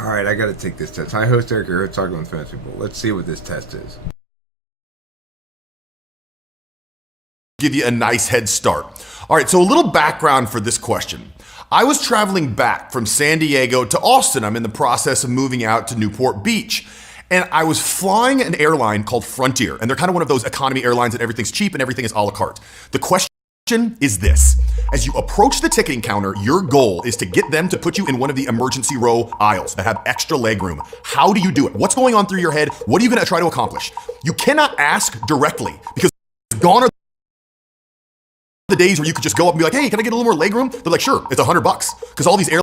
All right, I got to take this test. Hi, host Eric here, talking with famous people. Let's see what this test is. Give you a nice head start. All right, so a little background for this question. I was traveling back from San Diego to Austin. I'm in the process of moving out to Newport Beach. And I was flying an airline called Frontier. And they're kind of one of those economy airlines that everything's cheap and everything is a la carte. The question is this. As you approach the ticketing counter, your goal is to get them to put you in one of the emergency row aisles that have extra leg room. How do you do it? What's going on through your head? What are you going to try to accomplish? You cannot ask directly because gone are the days where you could just go up and be like, hey, can I get a little more leg room? They're like, sure, it's $100 because all these airlines.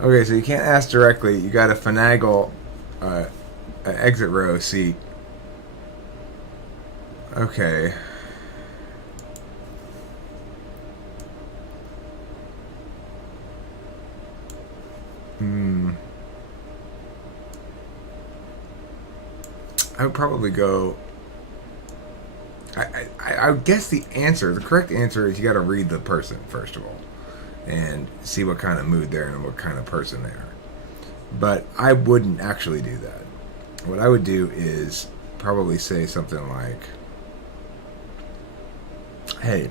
Okay, so you can't ask directly. You got to finagle an exit row seat. Okay. I would probably go. I would guess the correct answer is you got to read the person first of all, and see what kind of mood they're in and what kind of person they are. But I wouldn't actually do that. What I would do is probably say something like, hey,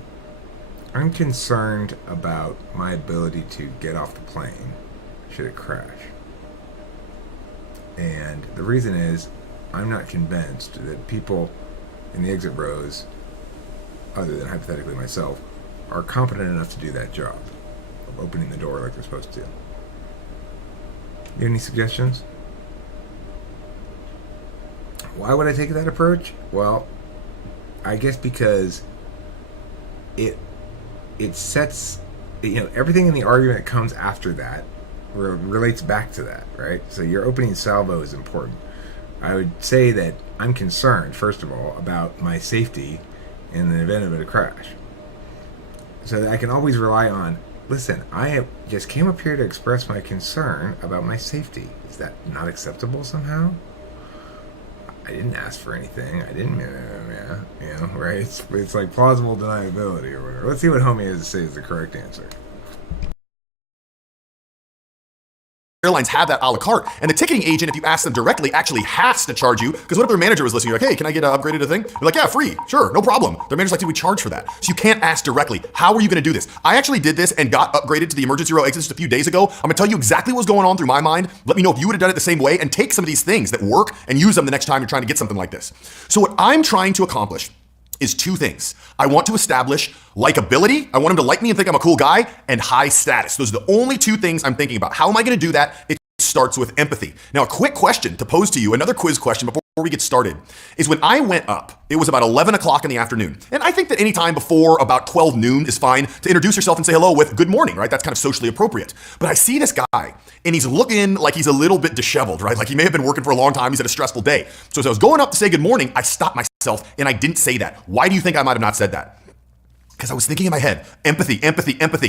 I'm concerned about my ability to get off the plane should it crash. And the reason is I'm not convinced that people in the exit rows, other than hypothetically myself, are competent enough to do that job of opening the door like they're supposed to. You have any suggestions? Why would I take that approach? Well, I guess because it sets, everything in the argument that comes after that relates back to that, right? So your opening salvo is important. I would say that I'm concerned, first of all, about my safety in the event of a crash. So that I can always rely on, listen, just came up here to express my concern about my safety. Is that not acceptable somehow? I didn't ask for anything. I didn't, right? It's like plausible deniability or whatever. Let's see what homie has to say is the correct answer. Airlines have that a la carte. And the ticketing agent, if you ask them directly, actually has to charge you. Because what if their manager was listening? You're like, hey, can I get upgraded a thing? They're like, yeah, free. Sure, no problem. Their manager's like, do we charge for that? So you can't ask directly. How are you going to do this? I actually did this and got upgraded to the emergency row exit just a few days ago. I'm going to tell you exactly what's going on through my mind. Let me know if you would have done it the same way and take some of these things that work and use them the next time you're trying to get something like this. So what I'm trying to accomplish is two things. I want to establish likability. I want them to like me and think I'm a cool guy, and high status. Those are the only two things I'm thinking about. How am I going to do that? It starts with empathy. Now, a quick question to pose to you, another quiz question before we get started, is when I went up, it was about 11 o'clock in the afternoon. And I think that any time before about 12 noon is fine to introduce yourself and say hello with good morning, right? That's kind of socially appropriate. But I see this guy and he's looking like he's a little bit disheveled, right? Like he may have been working for a long time. He's had a stressful day. So as I was going up to say good morning, I stopped myself and I didn't say that. Why do you think I might have not said that? Because I was thinking in my head, empathy.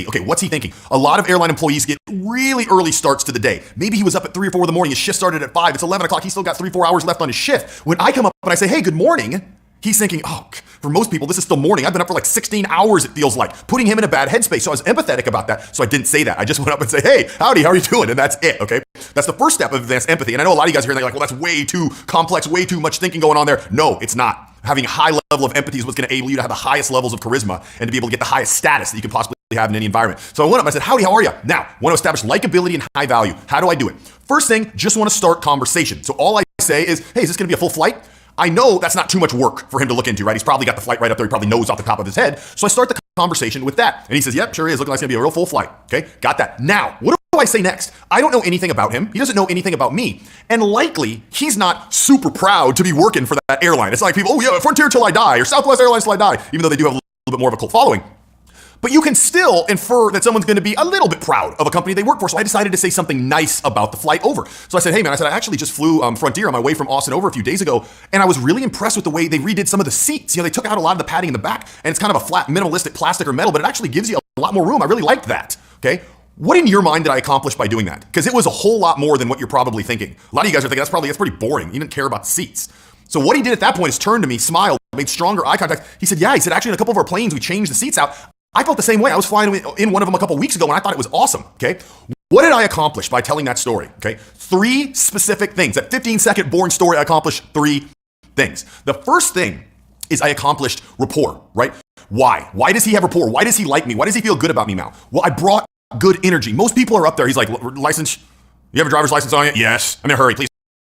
Okay, what's he thinking? A lot of airline employees get really early starts to the day. Maybe he was up at 3 or 4 in the morning. His shift started at 5. It's 11 o'clock. He's still got 3-4 hours left on his shift. When I come up and I say, hey, good morning, he's thinking, oh, for most people, this is still morning. I've been up for like 16 hours, it feels like, putting him in a bad headspace. So I was empathetic about that. So I didn't say that. I just went up and say, hey, howdy, how are you doing? And that's it, okay? That's the first step of advanced empathy. And I know a lot of you guys are hearing like, well, that's way too complex, way too much thinking going on there. No, it's not. Having a high level of empathy is what's going to enable you to have the highest levels of charisma and to be able to get the highest status that you can possibly have in any environment. So I went up and I said, howdy, how are you? Now, want to establish likability and high value. How do I do it? First thing, just want to start conversation. So all I say is, hey, is this going to be a full flight? I know that's not too much work for him to look into, right? He's probably got the flight right up there. He probably knows off the top of his head. So I start the conversation with that. And he says, yep, sure is. Looking like it's going to be a real full flight. Okay, got that. Now, what do I say next? I don't know anything about him. He doesn't know anything about me. And likely, he's not super proud to be working for that airline. It's like people, oh yeah, Frontier till I die, or Southwest Airlines till I die, even though they do have a little bit more of a cult following. But you can still infer that someone's going to be a little bit proud of a company they work for. So I decided to say something nice about the flight over. So I said, hey man, I actually just flew Frontier on my way from Austin over a few days ago. And I was really impressed with the way they redid some of the seats. They took out a lot of the padding in the back and it's kind of a flat minimalistic plastic or metal, but it actually gives you a lot more room. I really liked that. Okay. What in your mind did I accomplish by doing that? Because it was a whole lot more than what you're probably thinking. A lot of you guys are thinking that's pretty boring. You didn't care about the seats. So what he did at that point is turned to me, smiled, made stronger eye contact. He said, yeah, actually in a couple of our planes, we changed the seats out. I felt the same way. I was flying in one of them a couple weeks ago and I thought it was awesome, okay? What did I accomplish by telling that story, okay? 3 specific things. That 15-second boring story, I accomplished 3 things. The first thing is I accomplished rapport, right? Why? Why does he have rapport? Why does he like me? Why does he feel good about me now? Well, I brought good energy. Most people are up there. He's like, license, you have a driver's license on you? Yes. I'm in a hurry. Please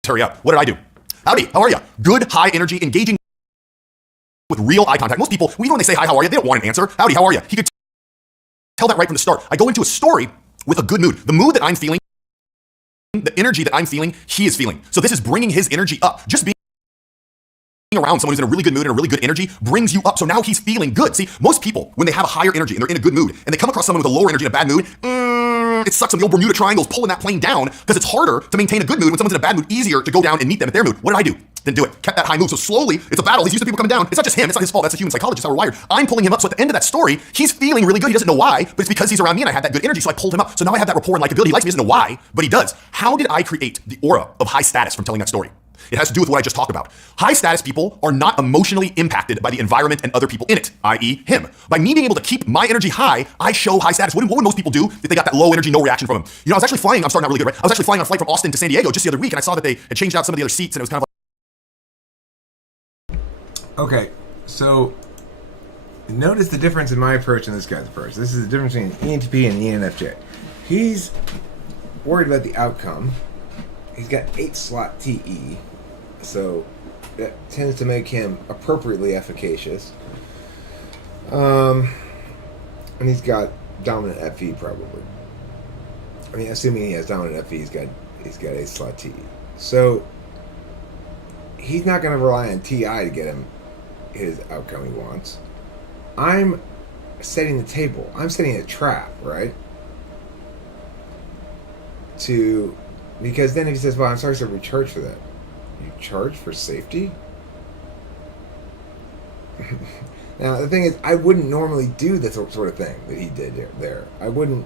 hurry up. What did I do? Howdy, how are you? Good, high energy, engaging with real eye contact. Most people, even when they say hi, how are you, they don't want an answer. Howdy, how are you? He could tell that right from the start. I go into a story with a good mood. The mood that I'm feeling, the energy that I'm feeling, he is feeling. So this is bringing his energy up. Just being around someone who's in a really good mood and a really good energy brings you up. So now he's feeling good. See, most people, when they have a higher energy and they're in a good mood and they come across someone with a lower energy and a bad mood, it sucks. And the old Bermuda Triangle is pulling that plane down because it's harder to maintain a good mood when someone's in a bad mood, easier to go down and meet them at their mood. What did I do? Didn't do it. Kept that high mood. So slowly, it's a battle. He's used to people coming down. It's not just him. It's not his fault. That's a human psychologist, how we're wired. I'm pulling him up. So at the end of that story, he's feeling really good. He doesn't know why, but it's because he's around me and I had that good energy. So I pulled him up. So now I have that rapport and likability. He likes me. He doesn't know why, but he does. How did I create the aura of high status from telling that story? It has to do with what I just talked about. High status people are not emotionally impacted by the environment and other people in it, i.e. him. By me being able to keep my energy high, I show high status. What would most people do if they got that low energy, no reaction from him? You know, I was actually flying, I'm starting out really good, right? I was actually flying on a flight from Austin to San Diego just the other week and I saw that they had changed out some of the other seats and it was kind of like... Okay, so notice the difference in my approach and this guy's approach. This is the difference between ENTP and ENFJ. He's worried about the outcome. He's got 8-slot TE, so that tends to make him appropriately efficacious. And he's got dominant FE probably. I mean, assuming he has dominant FE, he's got 8-slot TE. So he's not going to rely on TI to get him his outcome he wants. I'm setting the table. I'm setting a trap, right? Because then if he says, well, I'm sorry, sir, we charge for that. You charge for safety? Now, the thing is, I wouldn't normally do this sort of thing that he did there. I wouldn't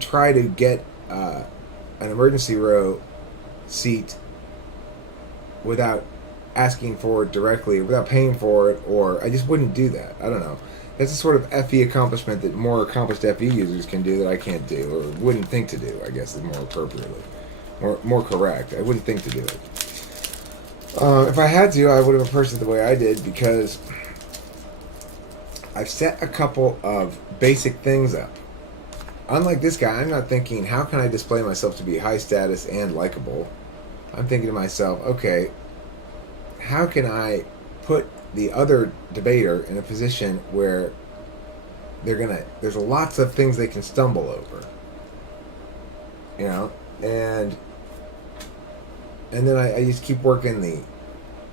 try to get an emergency row seat without asking for it directly, or without paying for it, or I just wouldn't do that. I don't know. That's a sort of FE accomplishment that more accomplished FE users can do that I can't do, or wouldn't think to do, I guess, is more appropriately. More correct. I wouldn't think to do it. If I had to, I would have approached it the way I did, because I've set a couple of basic things up. Unlike this guy, I'm not thinking, how can I display myself to be high status and likable? I'm thinking to myself, okay, how can I put the other debater in a position where there's lots of things they can stumble over, you know, and then I just keep working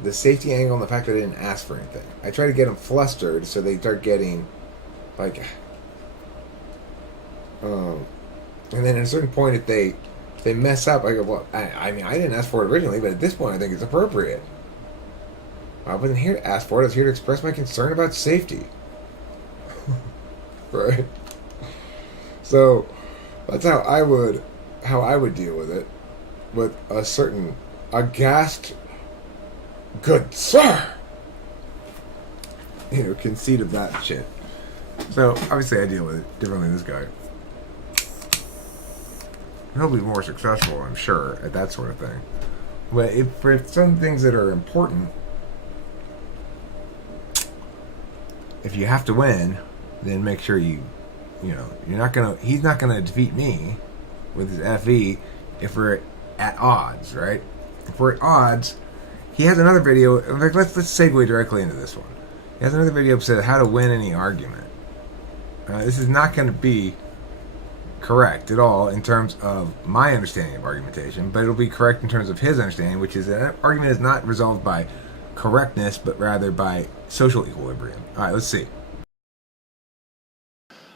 the safety angle and the fact that I didn't ask for anything. I try to get them flustered so they start getting like, and then at a certain point if they mess up, I go, well, I mean, I didn't ask for it originally, but at this point I think it's appropriate. I wasn't here to ask for it. I was here to express my concern about safety. Right? So that's how I would deal with it, with a certain aghast, good sir, conceit of that shit. So obviously I deal with it differently than this guy. He'll be more successful, I'm sure, at that sort of thing. But for some things that are important, if you have to win, then make sure he's not gonna defeat me with his FE if we're at odds, right? If we're at odds, he has another video. In fact, let's segue directly into this one. He has another video that says how to win any argument. This is not going to be correct at all in terms of my understanding of argumentation, but it'll be correct in terms of his understanding, which is that an argument is not resolved by correctness, but rather by social equilibrium. All right, let's see.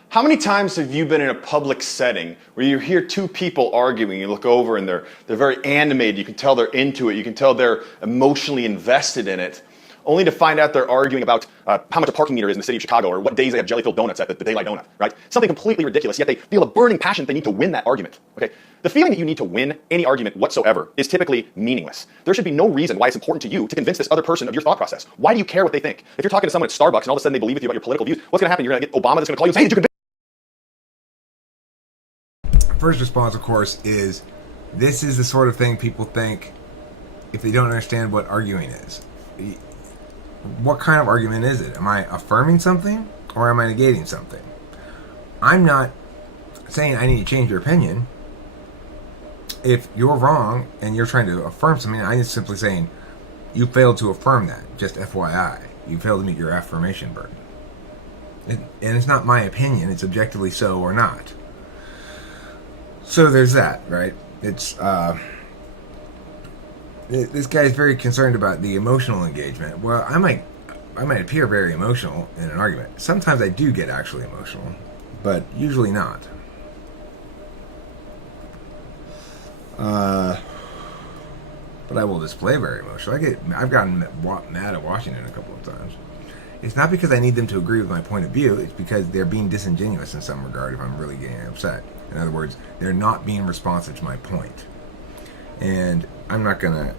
How many times have you been in a public setting where you hear two people arguing, you look over and they're very animated, you can tell they're into it, you can tell they're emotionally invested in it, only to find out they're arguing about how much a parking meter is in the city of Chicago or what days they have jelly-filled donuts at the Daylight Donut, right? Something completely ridiculous, yet they feel a burning passion that they need to win that argument, okay? The feeling that you need to win any argument whatsoever is typically meaningless. There should be no reason why it's important to you to convince this other person of your thought process. Why do you care what they think? If you're talking to someone at Starbucks and all of a sudden they believe with you about your political views, what's going to happen? You're going to get Obama that's going to call you and say, hey, did you convince? First response, of course, is this is the sort of thing people think if they don't understand what arguing is. What kind of argument is it? Am I affirming something or am I negating something? I'm not saying I need to change your opinion. If you're wrong and you're trying to affirm something, I'm just simply saying you failed to affirm that. Just FYI, you failed to meet your affirmation burden. And it's not my opinion, it's objectively so or not. So there's that, right? It's this guy is very concerned about the emotional engagement. Well, I might appear very emotional in an argument. Sometimes I do get actually emotional, but usually not. But I will display very emotional. I've gotten mad at Washington a couple of times. It's not because I need them to agree with my point of view. It's because they're being disingenuous in some regard if I'm really getting upset. In other words, they're not being responsive to my point. And I'm not going to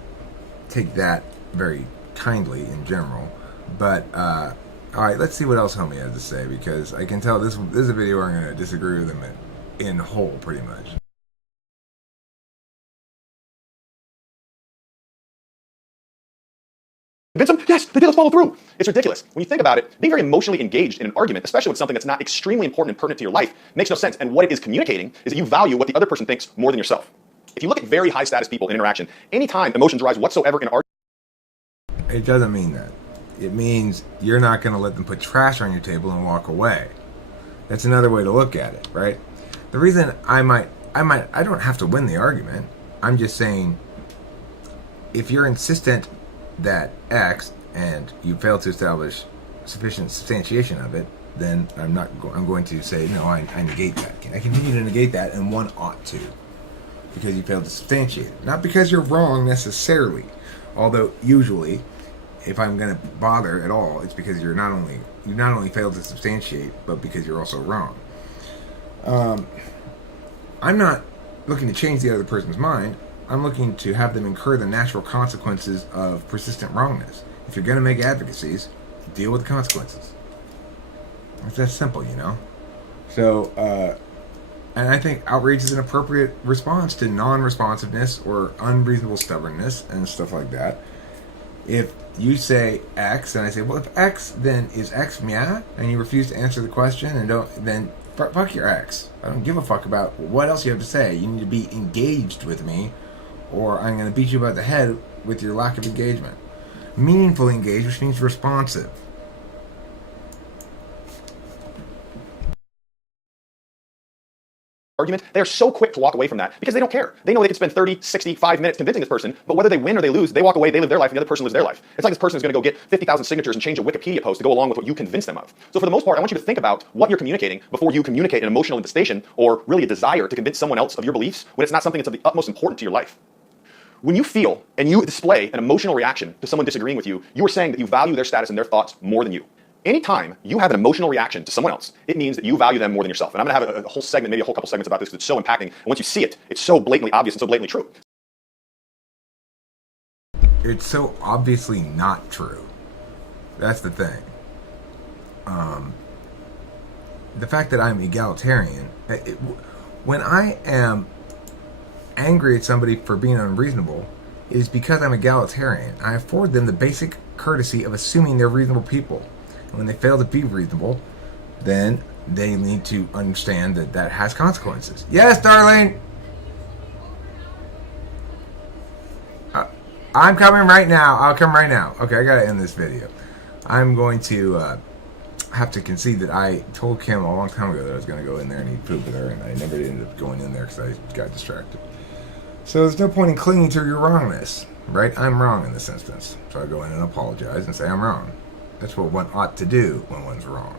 take that very kindly in general. But, all right, let's see what else homie has to say, because I can tell this is a video where I'm going to disagree with him in whole, pretty much. Convince them? Yes, they did. Let's follow through. It's ridiculous. When you think about it, being very emotionally engaged in an argument, especially with something that's not extremely important and pertinent to your life, makes no sense. And what it is communicating is that you value what the other person thinks more than yourself. If you look at very high status people in interaction, anytime emotions rise whatsoever in an argument, it doesn't mean that. It means you're not going to let them put trash on your table and walk away. That's another way to look at it, right? The reason I don't have to win the argument. I'm just saying, if you're insistent that X and you fail to establish sufficient substantiation of it, then I'm going to say no. I negate that. I continue to negate that, and one ought to, because you failed to substantiate it, not because you're wrong necessarily. Although usually, if I'm going to bother at all, it's because you not only failed to substantiate, but because you're also wrong. I'm not looking to change the other person's mind. I'm looking to have them incur the natural consequences of persistent wrongness. If you're going to make advocacies, deal with the consequences. It's that simple, you know? So, and I think outrage is an appropriate response to non-responsiveness or unreasonable stubbornness and stuff like that. If you say X, and I say, well, if X, then is X yeah? And you refuse to answer the question, and then fuck your X. I don't give a fuck about what else you have to say. You need to be engaged with me, or I'm going to beat you about the head with your lack of engagement. Meaningfully engaged, which means responsive. argument, they are so quick to walk away from that because they don't care. They know they can spend 30, 65 minutes convincing this person, but whether they win or they lose, they walk away, they live their life, and the other person lives their life. It's like this person is going to go get 50,000 signatures and change a Wikipedia post to go along with what you convince them of. So for the most part, I want you to think about what you're communicating before you communicate an emotional infestation or really a desire to convince someone else of your beliefs when it's not something that's of the utmost importance to your life. When you feel and you display an emotional reaction to someone disagreeing with you, you are saying that you value their status and their thoughts more than you. Anytime you have an emotional reaction to someone else, it means that you value them more than yourself. And I'm going to have a whole segment, maybe a whole couple segments about this because it's so impacting. And once you see it, it's so blatantly obvious and so blatantly true. It's so obviously not true. That's the thing. The fact that I'm egalitarian, when I am angry at somebody for being unreasonable, it is because I'm egalitarian. I afford them the basic courtesy of assuming they're reasonable people. When they fail to be reasonable, then they need to understand that that has consequences. Yes, darling! I'm coming right now. I'll come right now. Okay, I gotta end this video. I'm going to have to concede that I told Kim a long time ago that I was going to go in there and eat food with her, and I never ended up going in there because I got distracted. So there's no point in clinging to your wrongness, right? I'm wrong in this instance. So I go in and apologize and say I'm wrong. That's what one ought to do when one's wrong.